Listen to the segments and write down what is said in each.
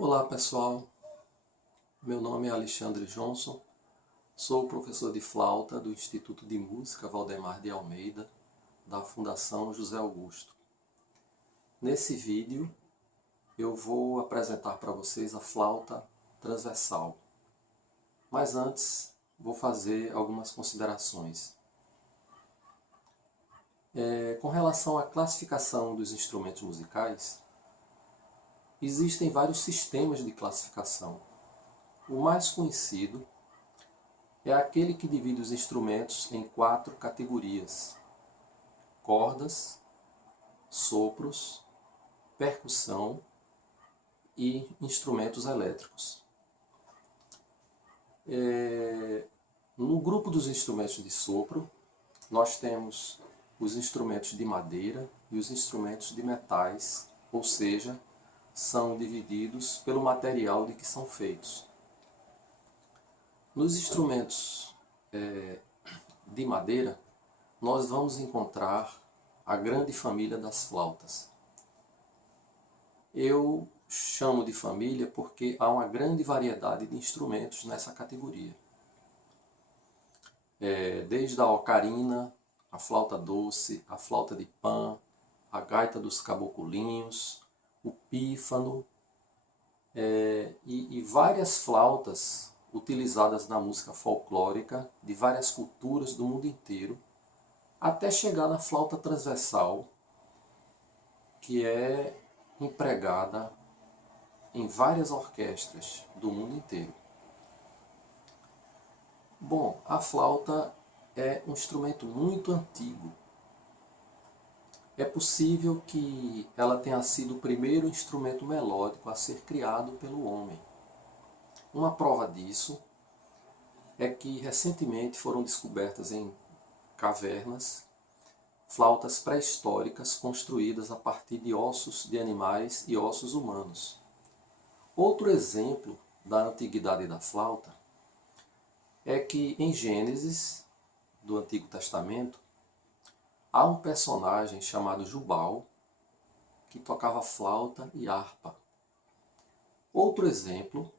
Olá pessoal, meu nome é Alexandre Johnson, sou professor de flauta do Instituto de Música Valdemar de Almeida, da Fundação José Augusto. Nesse vídeo eu vou apresentar para vocês a flauta transversal, mas antes vou fazer algumas considerações. Com relação à classificação dos instrumentos musicais, existem vários sistemas de classificação. O mais conhecido é aquele que divide os instrumentos em 4 categorias: cordas, sopros, percussão e instrumentos elétricos. No grupo dos instrumentos de sopro, nós temos os instrumentos de madeira e os instrumentos de metais, ou seja, são divididos pelo material de que são feitos. Nos instrumentos de madeira, nós vamos encontrar a grande família das flautas. Eu chamo de família porque há uma grande variedade de instrumentos nessa categoria. Desde a ocarina, a flauta doce, a flauta de pan, a gaita dos caboculinhos, o pífano e várias flautas utilizadas na música folclórica de várias culturas do mundo inteiro, até chegar na flauta transversal, que é empregada em várias orquestras do mundo inteiro. Bom, a flauta é um instrumento muito antigo. É possível que ela tenha sido o primeiro instrumento melódico a ser criado pelo homem. Uma prova disso é que recentemente foram descobertas em cavernas flautas pré-históricas construídas a partir de ossos de animais e ossos humanos. Outro exemplo da antiguidade da flauta é que em Gênesis, do Antigo Testamento, há um personagem chamado Jubal que tocava flauta e harpa. Outro exemplo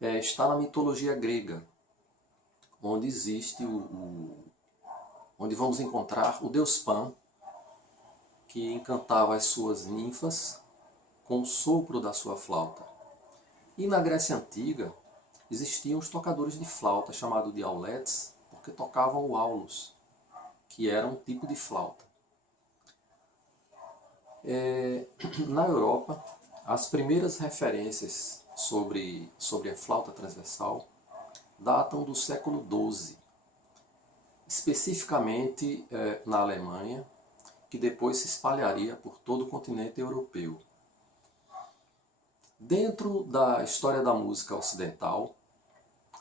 está na mitologia grega, onde existe onde vamos encontrar o deus Pan, que encantava as suas ninfas com o sopro da sua flauta. E na Grécia Antiga existiam os tocadores de flauta chamados de auletes, porque tocavam o aulos, que era um tipo de flauta. Na Europa, as primeiras referências sobre a flauta transversal datam do século XII, especificamente na Alemanha, que depois se espalharia por todo o continente europeu. Dentro da história da música ocidental,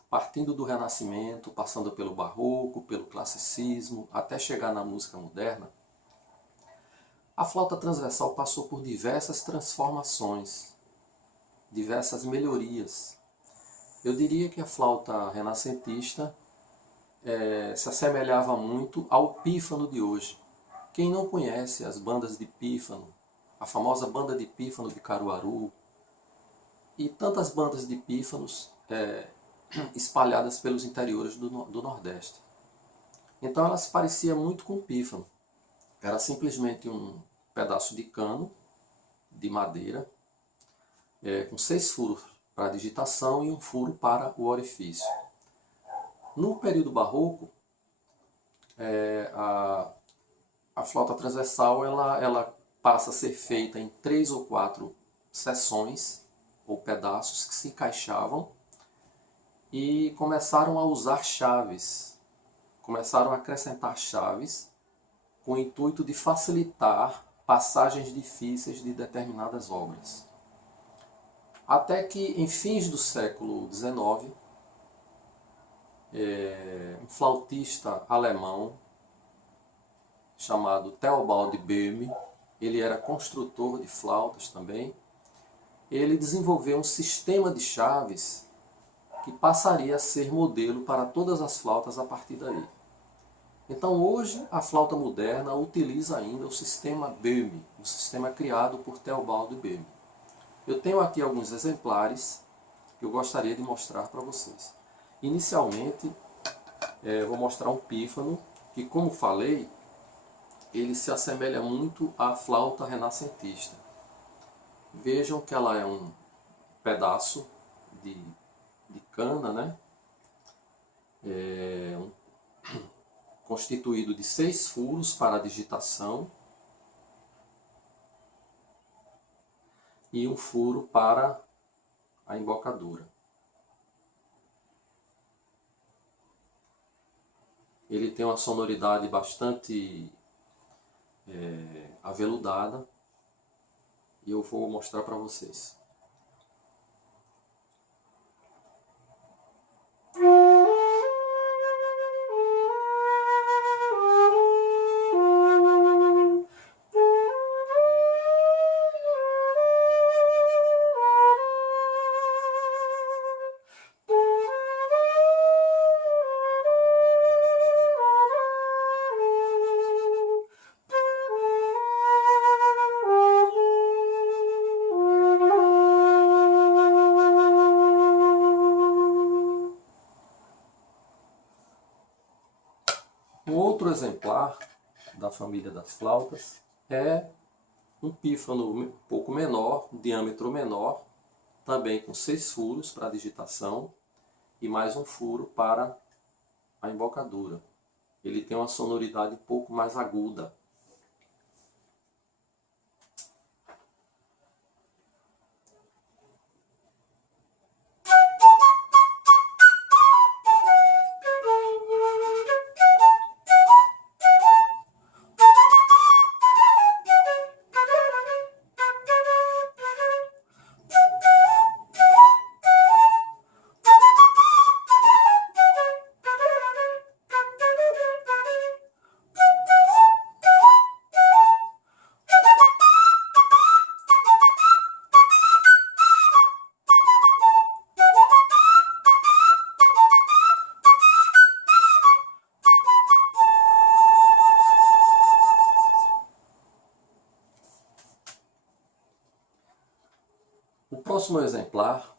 partindo do Renascimento, passando pelo Barroco, pelo Classicismo, até chegar na música moderna, a flauta transversal passou por diversas transformações, diversas melhorias. Eu diria que a flauta renascentista se assemelhava muito ao pífano de hoje. Quem não conhece as bandas de pífano, a famosa banda de pífano de Caruaru, e tantas bandas de pífanos espalhadas pelos interiores do Nordeste. Então ela se parecia muito com o pífano. Era simplesmente um pedaço de cano, de madeira, com 6 furos para a digitação e um furo para o orifício. No período barroco, a flauta transversal ela passa a ser feita em 3 ou 4 seções ou pedaços que se encaixavam e começaram a usar chaves, começaram a acrescentar chaves com o intuito de facilitar passagens difíceis de determinadas obras. Até que, em fins do século XIX, um flautista alemão chamado Theobald Böhme, ele era construtor de flautas também, ele desenvolveu um sistema de chaves que passaria a ser modelo para todas as flautas a partir daí. Então hoje a flauta moderna utiliza ainda o sistema Böhme, o sistema criado por Theobald Böhme. Eu tenho aqui alguns exemplares que eu gostaria de mostrar para vocês. Inicialmente, eu vou mostrar um pífano que, como falei, ele se assemelha muito à flauta renascentista. Vejam que ela é um pedaço de cana, né? Constituído de 6 furos para a digitação e um furo para a embocadura. Ele tem uma sonoridade bastante aveludada e eu vou mostrar para vocês. Um outro exemplar da família das flautas é um pífano um pouco menor, um diâmetro menor, também com 6 furos para a digitação e mais um furo para a embocadura. Ele tem uma sonoridade um pouco mais aguda. O próximo exemplar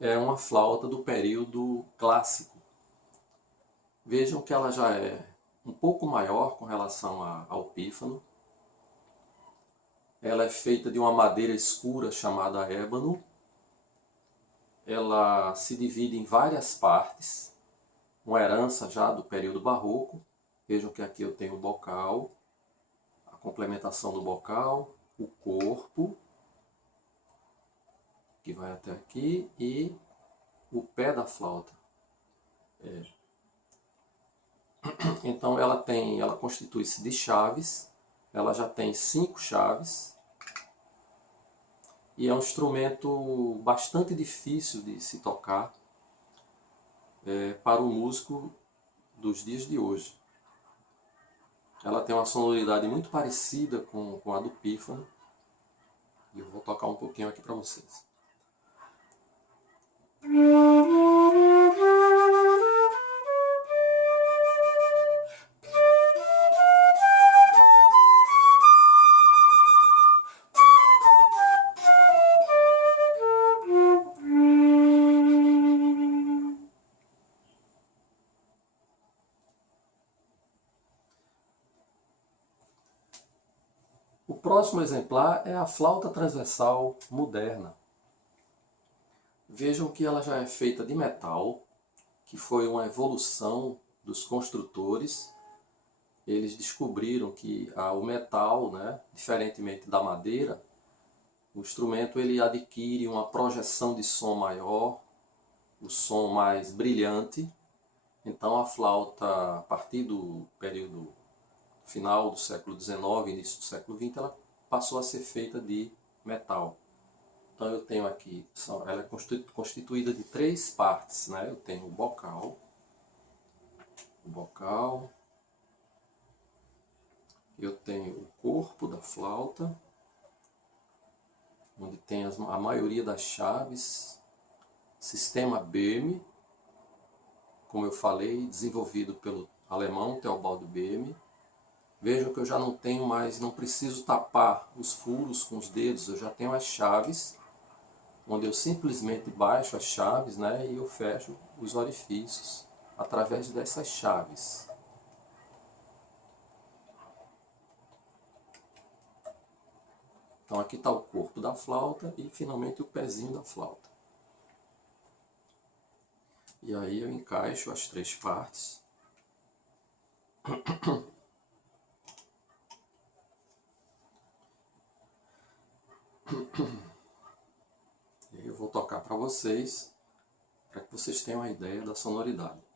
é uma flauta do período clássico. Vejam que ela já é um pouco maior com relação ao pífano. Ela é feita de uma madeira escura chamada ébano. Ela se divide em várias partes, uma herança já do período barroco. Vejam que aqui eu tenho o bocal, a complementação do bocal, o corpo, que vai até aqui, e o pé da flauta. Então ela constitui-se de chaves, ela já tem 5 chaves, e é um instrumento bastante difícil de se tocar para o músico dos dias de hoje. Ela tem uma sonoridade muito parecida com a do pífano, e eu vou tocar um pouquinho aqui para vocês. O próximo exemplar é a flauta transversal moderna. Vejam que ela já é feita de metal, que foi uma evolução dos construtores. Eles descobriram que o metal, né, diferentemente da madeira, o instrumento ele adquire uma projeção de som maior, o som mais brilhante. Então a flauta, a partir do período final do século XIX, início do século XX, ela passou a ser feita de metal. Então eu tenho aqui, ela é constituída de 3 partes, né? Eu tenho o bocal, eu tenho o corpo da flauta, onde tem a maioria das chaves, sistema Böhme, como eu falei, desenvolvido pelo alemão Theobald Böhme. Vejam que eu já não tenho mais, não preciso tapar os furos com os dedos, eu já tenho as chaves, onde eu simplesmente baixo as chaves, né, e eu fecho os orifícios através dessas chaves. Então aqui está o corpo da flauta e finalmente o pezinho da flauta. E aí eu encaixo as três partes. E aí eu vou tocar para vocês, para que vocês tenham uma ideia da sonoridade.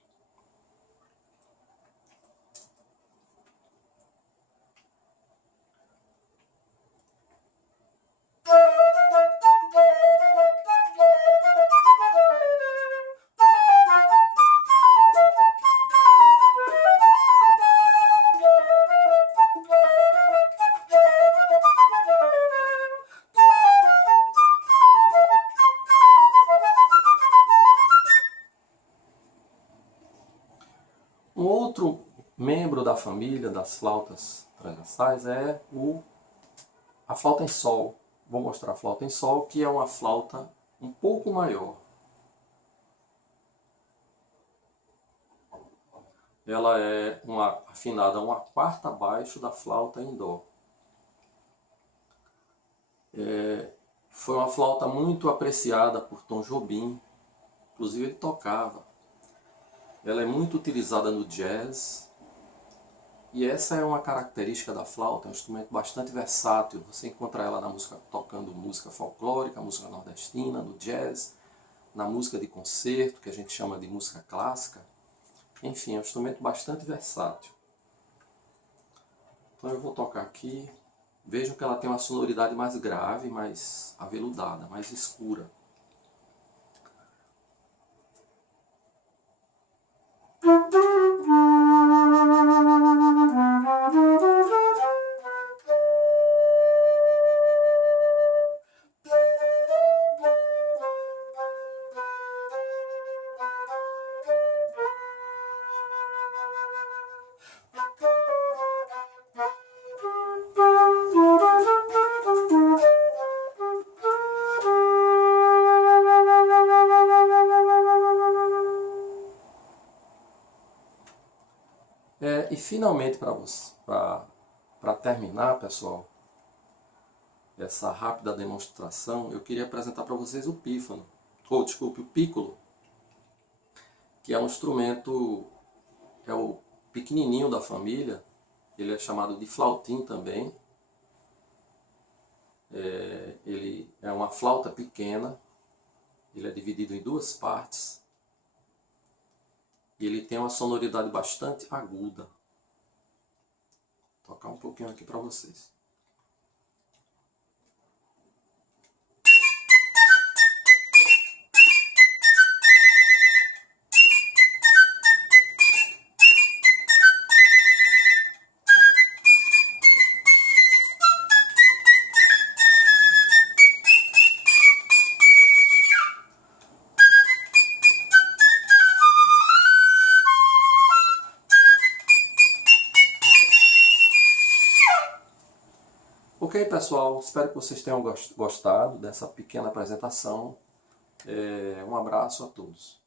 Um outro membro da família das flautas transversais é a flauta em sol. Vou mostrar a flauta em sol, que é uma flauta um pouco maior. Ela é afinada uma quarta abaixo da flauta em dó. Foi uma flauta muito apreciada por Tom Jobim, inclusive ele tocava. Ela é muito utilizada no jazz, e essa é uma característica da flauta, é um instrumento bastante versátil. Você encontra ela na música, tocando música folclórica, música nordestina, no jazz, na música de concerto, que a gente chama de música clássica. Enfim, é um instrumento bastante versátil. Então eu vou tocar aqui. Vejam que ela tem uma sonoridade mais grave, mais aveludada, mais escura. E finalmente, para terminar, pessoal, essa rápida demonstração, eu queria apresentar para vocês o pífano, ou desculpe, o piccolo, que é um instrumento, é o pequenininho da família, ele é chamado de flautim também. Ele é uma flauta pequena, ele é dividido em duas partes, e ele tem uma sonoridade bastante aguda. Vou tocar um pouquinho aqui para vocês. Ok, pessoal, espero que vocês tenham gostado dessa pequena apresentação. Um abraço a todos.